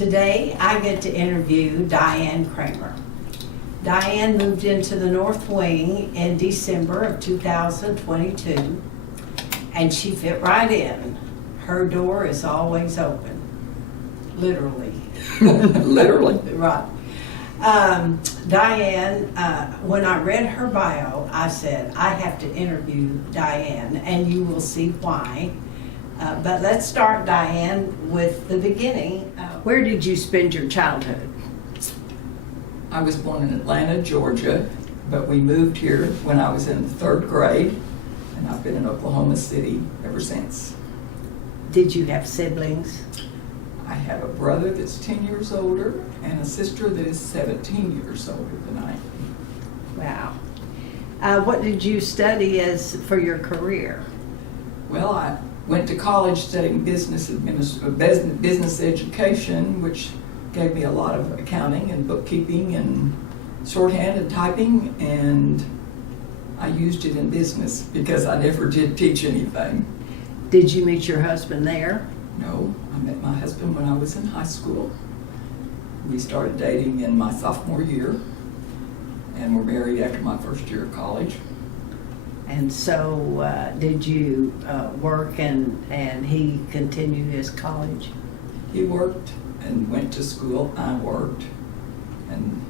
Today, I get to interview Dianne Kramer. Dianne moved into the North Wing in December of 2022, and she fit right in. Her door is always open, literally. Literally. Right. Dianne, when I read her bio, I said, I have to interview Dianne, and you will see why. But let's start, Dianne, with the beginning. Where did you spend your childhood? I was born in Atlanta, Georgia, but we moved here when I was in the 3rd grade, and I've been in Oklahoma City ever since. Did you have siblings? I have a brother that's 10 years older and a sister that is 17 years older than I am. Wow. What did you study as for your career? Well, I went to college studying business education, which gave me a lot of accounting and bookkeeping and shorthand and typing, and I used it in business because I never did teach anything. Did you meet your husband there? No, I met my husband when I was in high school. We started dating in my sophomore year and were married after my first year of college. And so did you work and he continued his college? He worked and went to school. I worked. And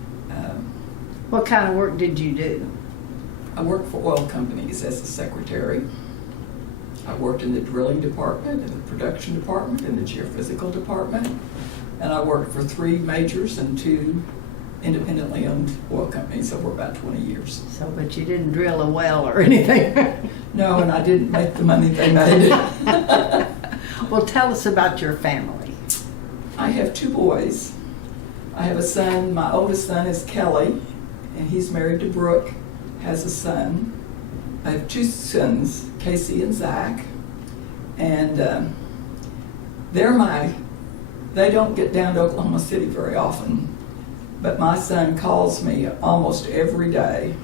What kind of work did you do? I worked for oil companies as a secretary. I worked in the drilling department, in the production department, in the geophysical department, and I worked for 3 majors and 2 independently owned oil companies over about 20 years. So, but you didn't drill a well or anything? No, and I didn't make the money they made. Well, tell us about your family. I have 2 boys. I have a son. My oldest son is Kelly, and he's married to Brooke, has a son. I have 2 sons, Casey and Zach, and they don't get down to Oklahoma City very often, but my son calls me almost every day,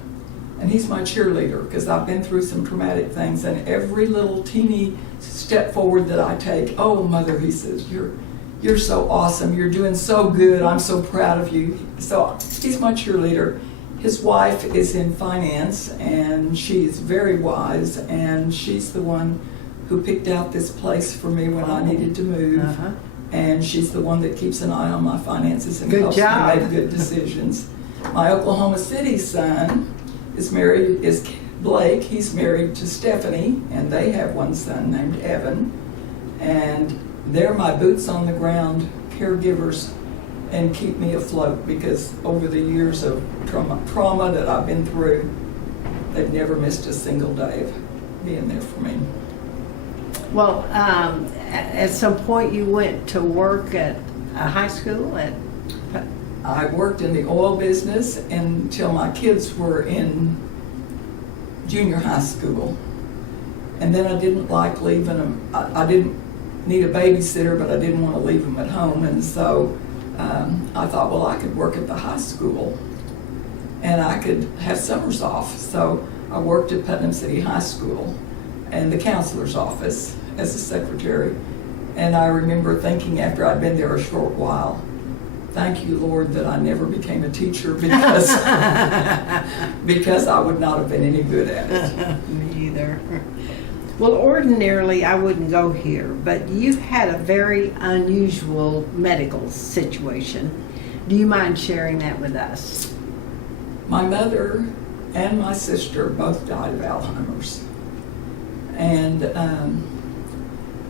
and he's my cheerleader because I've been through some traumatic things, and every little teeny step forward that I take, oh, Mother, he says, you're so awesome, you're doing so good, I'm so proud of you. So he's my cheerleader. His wife is in finance, and she's very wise, and she's the one who picked out this place for me when I needed to move. Uh-huh. And she's the one that keeps an eye on my finances and Good helps job. me make good decisions. My Oklahoma City son is Blake. He's married to Stephanie, and they have 1 son named Evan. And they're my boots on the ground caregivers and keep me afloat, because over the years of trauma that I've been through, they've never missed a single day of being there for me. Well, at some point you went to work at a high school? I worked in the oil business until my kids were in junior high school. And then I didn't like leaving them. I didn't need a babysitter, but I didn't want to leave them at home. And so I thought, well, I could work at the high school and I could have summers off. So I worked at Putnam City High School and the counselor's office as a secretary. And I remember thinking after I'd been there a short while, thank you, Lord, that I never became a teacher because, because I would not have been any good at it. Me either. Well, ordinarily I wouldn't go here, but you had a very unusual medical situation. Do you mind sharing that with us? My mother and my sister both died of Alzheimer's. And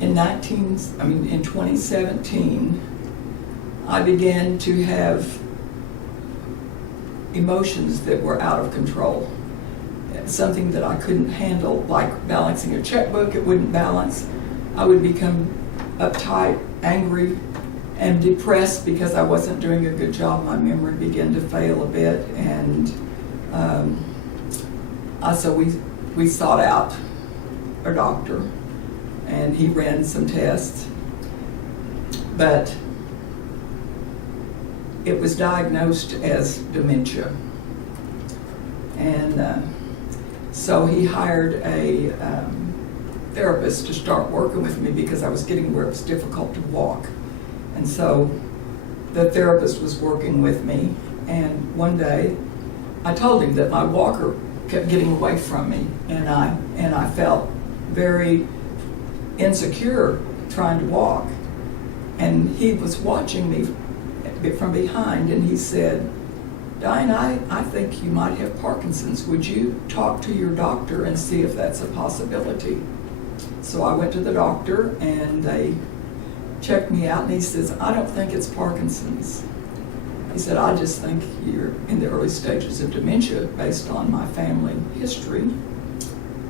in 2017, I began to have emotions that were out of control. Something that I couldn't handle, like balancing a checkbook, it wouldn't balance. I would become uptight, angry, and depressed because I wasn't doing a good job. My memory began to fail a bit, and so we sought out a doctor, and he ran some tests, but it was diagnosed as dementia. And so he hired a therapist to start working with me because I was getting where it was difficult to walk. And so the therapist was working with me, and one day I told him that my walker kept getting away from me, and I felt very insecure trying to walk. And he was watching me from behind, and he said, "Dianne, I think you might have Parkinson's. Would you talk to your doctor and see if that's a possibility?" So I went to the doctor, and they checked me out, and he says, "I don't think it's Parkinson's." He said, "I just think you're in the early stages of dementia based on my family history."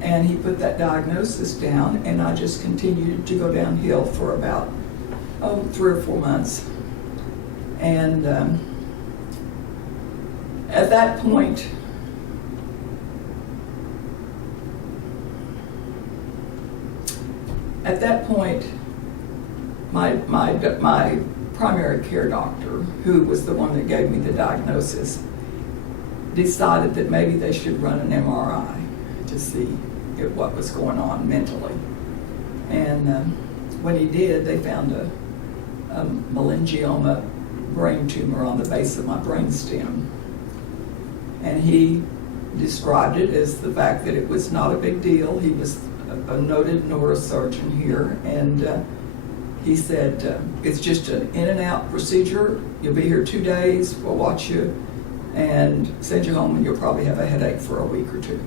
And he put that diagnosis down, and I just continued to go downhill for about 3 or 4 months. And at that point, my primary care doctor, who was the one that gave me the diagnosis, decided that maybe they should run an MRI to see what was going on mentally. And when he did, they found a meningioma brain tumor on the base of my brainstem. And he described it as the fact that it was not a big deal. He was a noted neurosurgeon here, and he said, "It's just an in and out procedure. You'll be here 2 days. We'll watch you and send you home, and you'll probably have a headache for a week or 2.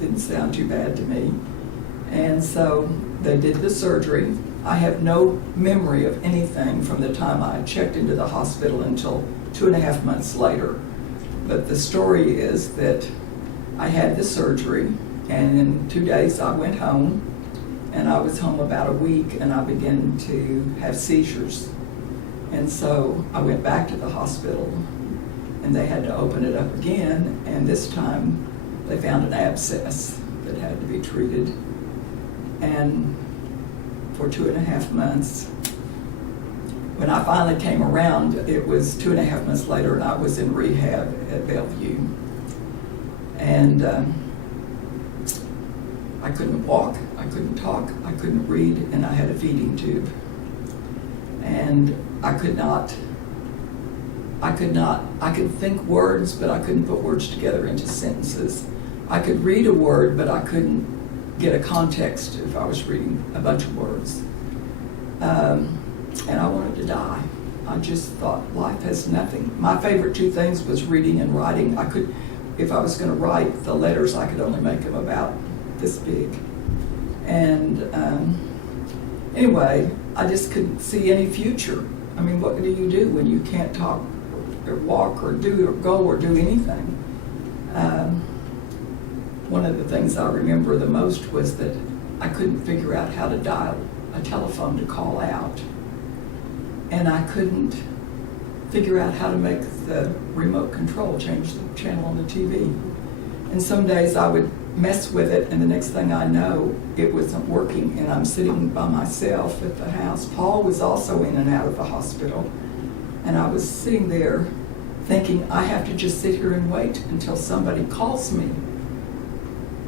Didn't sound too bad to me. And so they did the surgery. I have no memory of anything from the time I checked into the hospital until 2.5 months later. But the story is that I had the surgery, and in 2 days I went home, and I was home about a week, and I began to have seizures. And so I went back to the hospital, and they had to open it up again, and this time they found an abscess that had to be treated. And for 2.5 months, when I finally came around, it was 2.5 months later, and I was in rehab at Bellevue. And I couldn't walk, I couldn't talk, I couldn't read, and I had a feeding tube. And I could think words, but I couldn't put words together into sentences. I could read a word, but I couldn't get a context if I was reading a bunch of words. And I wanted to die. I just thought life has nothing. My favorite 2 things was reading and writing. If I was going to write the letters, I could only make them about this big. And anyway, I just couldn't see any future. I mean, what do you do when you can't talk or walk or do or go or do anything? One of the things I remember the most was that I couldn't figure out how to dial a telephone to call out. And I couldn't figure out how to make the remote control change the channel on the TV. And some days I would mess with it, and the next thing I know, it wasn't working, and I'm sitting by myself at the house. Paul was also in and out of the hospital, and I was sitting there thinking, I have to just sit here and wait until somebody calls me.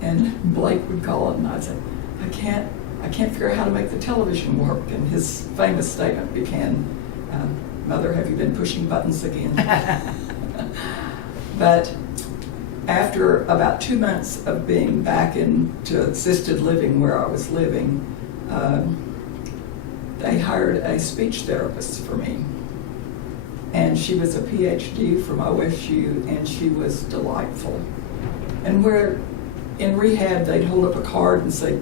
And Blake would call, and I'd say, I can't figure out how to make the television work. And his famous statement began, "Mother, have you been pushing buttons again?" But after about 2 months of being back into assisted living where I was living, they hired a speech therapist for me. And she was a PhD from OSU, and she was delightful. And where in rehab, they'd hold up a card and say,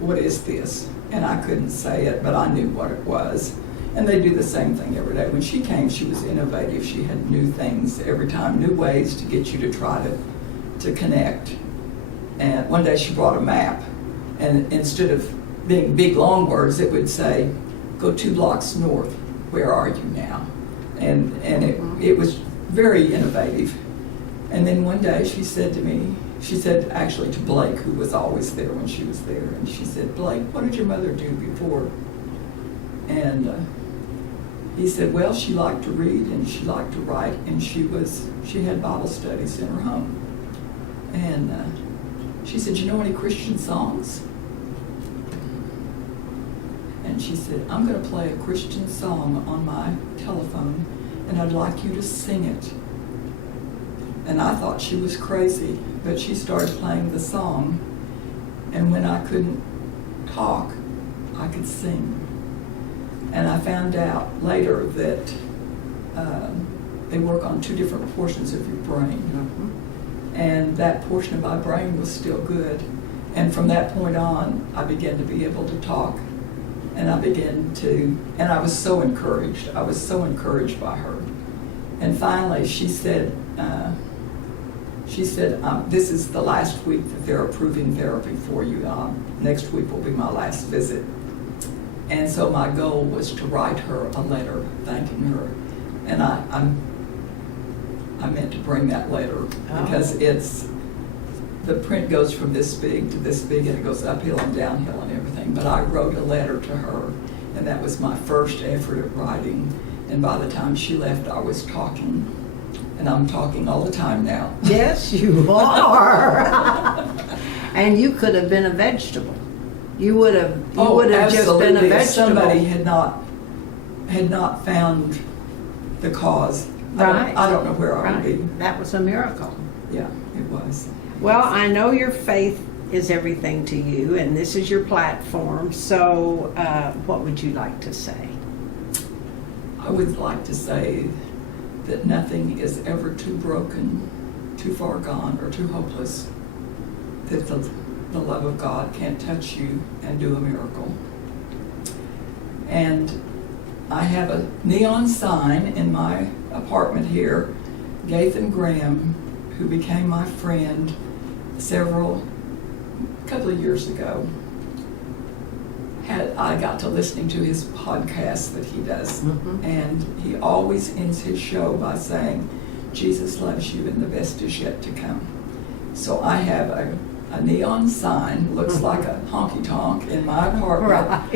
"What is this?" And I couldn't say it, but I knew what it was. And they do the same thing every day. When she came, she was innovative. She had new things every time, new ways to get you to try to connect. And one day she brought a map, and instead of being big long words, it would say, "Go 2 blocks north. Where are you now?" And it was very innovative. And then one day she said to me, she said actually to Blake, who was always there when she was there, and she said, "Blake, what did your mother do before?" And he said, "Well, she liked to read and she liked to write, and she had Bible studies in her home." And she said, "You know any Christian songs?" And she said, "I'm going to play a Christian song on my telephone, and I'd like you to sing it. And I thought she was crazy, but she started playing the song, and when I couldn't talk, I could sing. And I found out later that they work on 2 different portions of your brain. Mm-hmm. And that portion of my brain was still good. And from that point on, I began to be able to talk. And I was so encouraged. I was so encouraged by her. And finally, she said, this is the last week that they're approving therapy for you. Next week will be my last visit. And so my goal was to write her a letter thanking her. And I meant to bring that letter because the print goes from this big to this big, and it goes uphill and downhill and everything. But I wrote a letter to her, and that was my first effort at writing. And by the time she left, I was talking. And I'm talking all the time now. Yes, you are. And you could have been a vegetable. You would have just been a vegetable. If somebody had not found the cause, Right. I don't know where I would be. That was a miracle. Yeah, it was. Well, I know your faith is everything to you, and this is your platform. So what would you like to say? I would like to say that nothing is ever too broken, too far gone, or too hopeless, that the love of God can't touch you and do a miracle. And I have a neon sign in my apartment here. Dianne Kramer, who became my friend a couple of years ago, I got to listening to his podcast that he does. Mm-hmm. And he always ends his show by saying, Jesus loves you and the best is yet to come. So I have a neon sign, looks like a honky-tonk in my apartment, Right.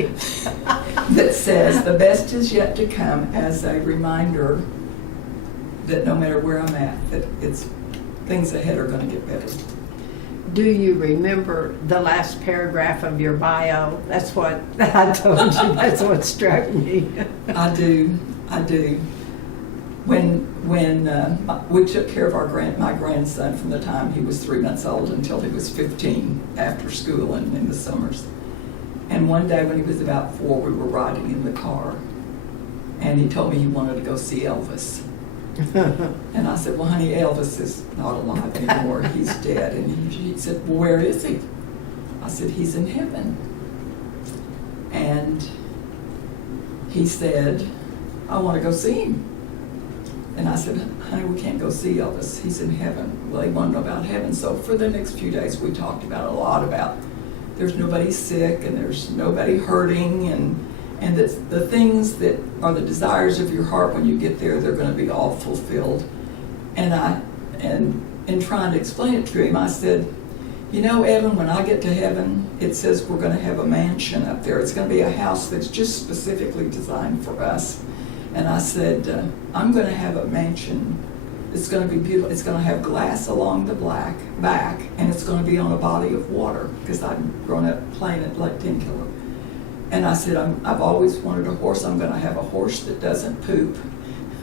that says the best is yet to come, as a reminder that no matter where I'm at, that things ahead are going to get better. Do you remember the last paragraph of your bio? That's what I told you. That's what struck me. I do. When we took care of my grandson from the time he was 3 months old until he was 15 after school and in the summers. And one day when he was about 4, we were riding in the car, and he told me he wanted to go see Elvis. And I said, well, honey, Elvis is not alive anymore. He's dead. And he said, well, where is he? I said, he's in heaven. And he said, I want to go see him. And I said, honey, we can't go see Elvis. He's in heaven. Well, he wanted to know about heaven. So for the next few days, we talked a lot about there's nobody sick and there's nobody hurting, and that the things that are the desires of your heart when you get there, they're going to be all fulfilled. And in trying to explain it to him, I said, you know, Evan, when I get to heaven, it says we're going to have a mansion up there. It's going to be a house that's just specifically designed for us. And I said, I'm going to have a mansion. It's going to be beautiful. It's going to have glass along the back, and it's going to be on a body of water, because I've grown up playing at Lake Tenkiller. And I said, I've always wanted a horse. I'm going to have a horse that doesn't poop.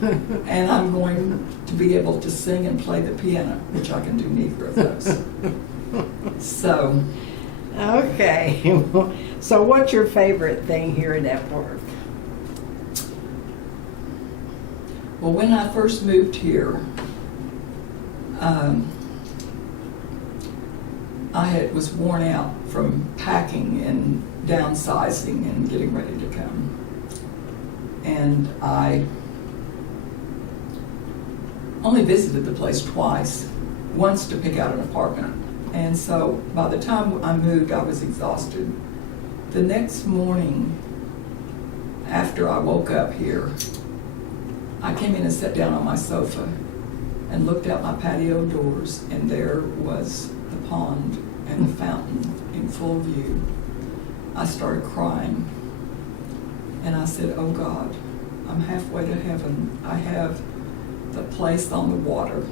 And I'm going to be able to sing and play the piano, which I can do neither of those. So. Okay. So what's your favorite thing here at Epworth? Well, when I first moved here, I was worn out from packing and downsizing and getting ready to come. And I only visited the place twice, once to pick out an apartment. And so by the time I moved, I was exhausted. The next morning, after I woke up here, I came in and sat down on my sofa and looked out my patio doors, and there was the pond and the fountain in full view. I started crying, and I said, oh God, I'm halfway to heaven. I have the place on the water.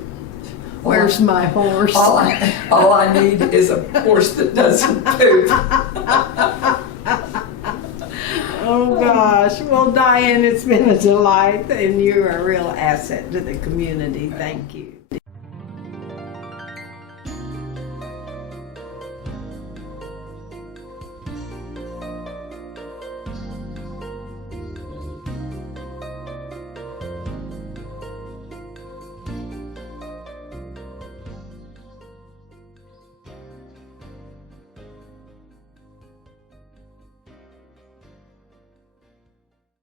Where's my horse? All I need is a horse that doesn't poop. Oh, gosh. Well, Diane, it's been a delight, and you're a real asset to the community. Thank you.